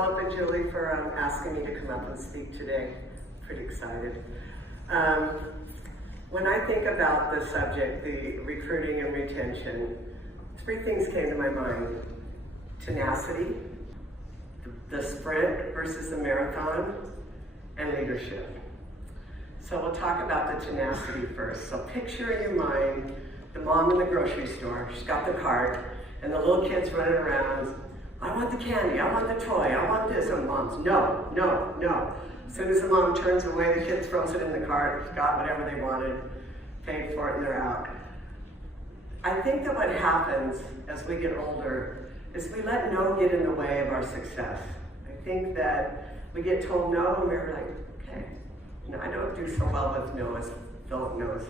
Philip and Julie for asking me to come up and speak today. Pretty excited. When I think about the subject, the recruiting and retention, three things came to my mind. Tenacity, the sprint versus the marathon, and leadership. So we'll talk about the tenacity first. So picture in your mind the mom in the grocery store. She's got the cart, and the little kids running around. I want the candy, I want the toy, I want this. And mom's, no, no, no. As soon as the mom turns away, the kid throws it in the cart, got whatever they wanted, paid for it, and they're out. I think that what happens as we get older is we let no get in the way of our success. I think that we get told no, and we're like, okay. No, I don't do so well with no, as Philip knows.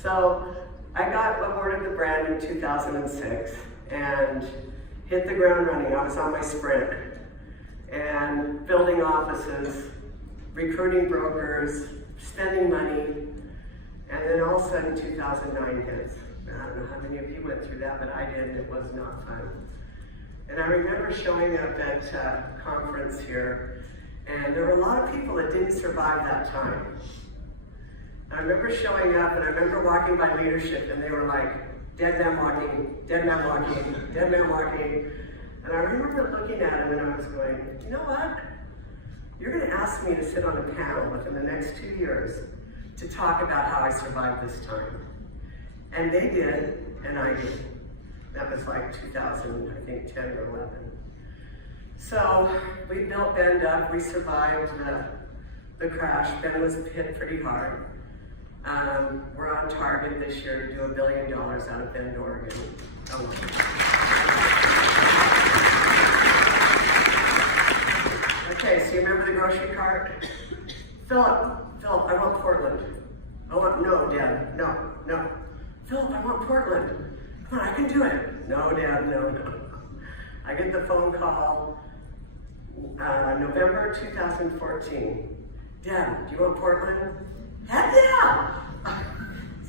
So I got awarded the brand in 2006 and hit the ground running. I was on my sprint and building offices, recruiting brokers, spending money, and then all of a sudden 2009 hits. I don't know how many of you went through that, but I did. It was not fun. And I remember showing up at a conference here, and there were a lot of people that didn't survive that time. I remember showing up, and I remember walking by leadership, and they were like, dead man walking, dead man walking, dead man walking. And I remember looking at them, and I was going, you know what? You're going to ask me to sit on a panel within the next 2 years to talk about how I survived this time. And they did, and I did. That was like 2000, I think, 10 or 11. So we built Bend up. We survived the crash. Ben was hit pretty hard. We're on target this year to do $1 billion out of Bend, Oregon. Okay, so you remember the grocery cart? Philip, I want Portland. No, Deb, no. Philip, I want Portland. Come on, I can do it. No, Deb, no. I get the phone call, November 2014. Deb, do you want Portland? Heck yeah!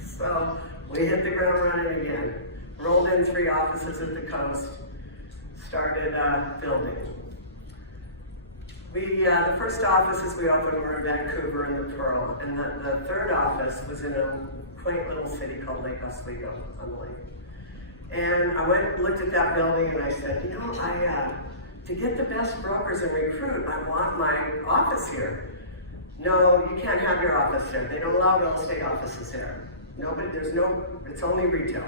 So we hit the ground running again. Rolled in 3 offices at the coast, started building. The first offices we opened were in Vancouver and the Pearl, and the third office was in a quaint little city called Lake Oswego on the lake. And I went and looked at that building and I said, you know, to get the best brokers and recruit, I want my office here. No, you can't have your office there. They don't allow real estate offices there. It's only retail.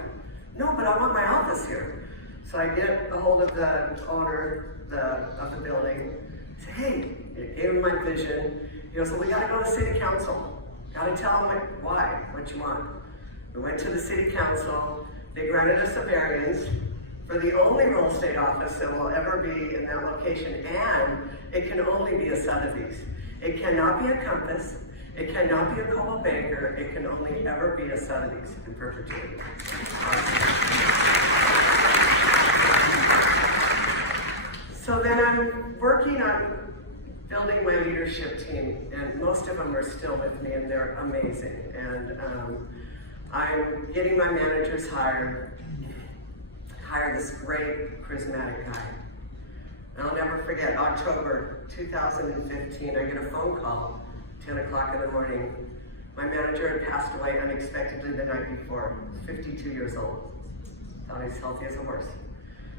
No, but I want my office here. So I get a hold of the owner of the building. I say, hey, gave him my vision. He goes, well, we gotta go to city council. Gotta tell them what you want. We went to the city council. They granted us a variance for the only real estate office that will ever be in that location, and it can only be a Sotheby's. It cannot be a Compass. It cannot be a Coldwell Banker. It can only ever be a Sotheby's in perpetuity. So then I'm working on building my leadership team, and most of them are still with me, and they're amazing. And I'm getting my managers hired this great, charismatic guy. I'll never forget, October 2015, I get a phone call, 10 o'clock in the morning. My manager had passed away unexpectedly the night before. He was 52 years old. Thought he's healthy as a horse.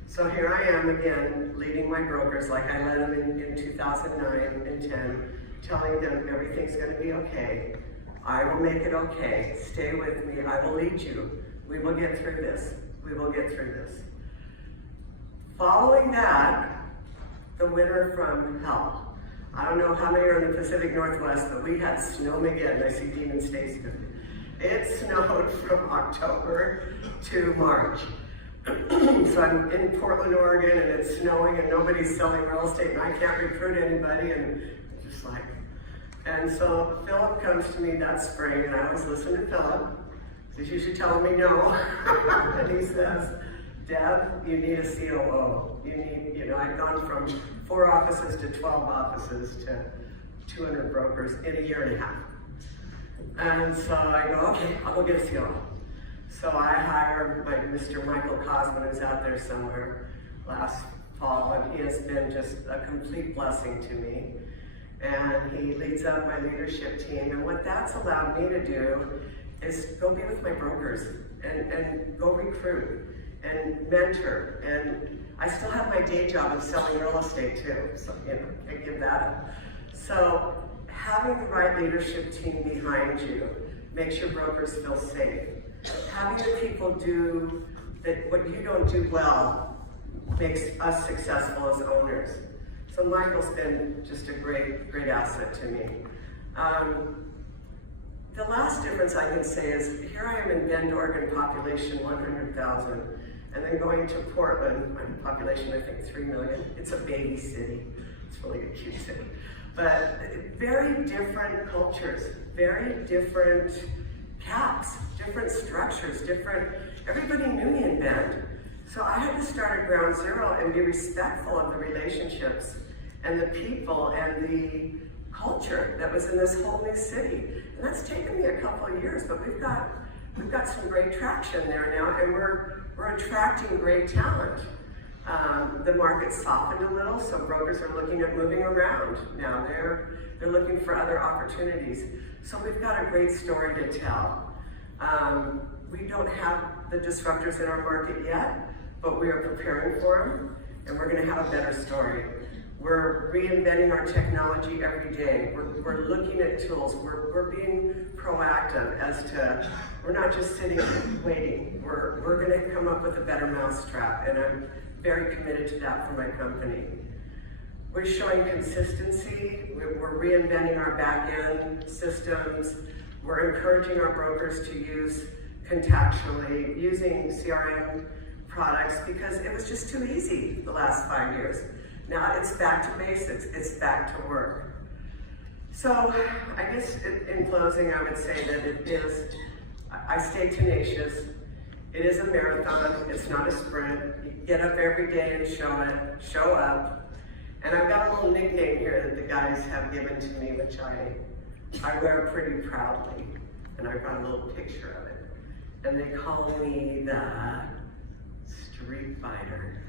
So here I am again, leading my brokers like I led them in 2009 and 10, telling them everything's gonna be okay. I will make it okay. Stay with me. I will lead you. We will get through this. We will get through this. Following that, the winter from hell. I don't know how many are in the Pacific Northwest, but we had snowmageddon. I see Dean and Stacy. It snowed from October to March. So I'm in Portland, Oregon, and it's snowing, and nobody's selling real estate, and I can't recruit anybody, and just like. And so Philip comes to me that spring, and I always listen to Philip, because he's usually telling me no. And he says, Deb, you need a COO. I'd gone from 4 offices to 12 offices to 200 brokers in a year and a half. And so I go, okay, I'll go get a COO. So I hire Mr. Michael Cosman, who's out there somewhere, last fall, and He has been just a complete blessing to me. And he leads up my leadership team. And what that's allowed me to do is go be with my brokers and go recruit and mentor. And I still have my day job of selling real estate too, so I give that up. So having the right leadership team behind you makes your brokers feel safe. Having the people do that what you don't do well makes us successful as owners. So Michael's been just a great asset to me. The last difference I can say is, here I am in Bend, Oregon, population 100,000, and then going to Portland, population I think 3 million. It's a baby city. It's really a cute city. But very different cultures, very different caps, different structures, everybody knew me in Bend. So I had to start at ground zero and be respectful of the relationships and the people and the culture that was in this whole new city. And that's taken me a couple of years, but we've got some great traction there now, and we're attracting great talent. The market softened a little, so brokers are looking at moving around now. They're looking for other opportunities. So we've got a great story to tell. We don't have the disruptors in our market yet, but we are preparing for them, and we're going to have a better story. We're reinventing our technology every day. We're looking at tools. We're being proactive as to, we're not just sitting waiting. We're going to come up with a better mousetrap, and I'm very committed to that for my company. We're showing consistency. We're reinventing our back-end systems. We're encouraging our brokers to use contactually, using CRM products, because it was just too easy the last 5 years. Now it's back to basics, it's back to work. So I guess in closing, I would say that I stay tenacious. It is a marathon, it's not a sprint. You get up every day and show up. And I've got a little nickname here that the guys have given to me, which I wear pretty proudly. And I've got a little picture of it. And they call me the Street Fighter.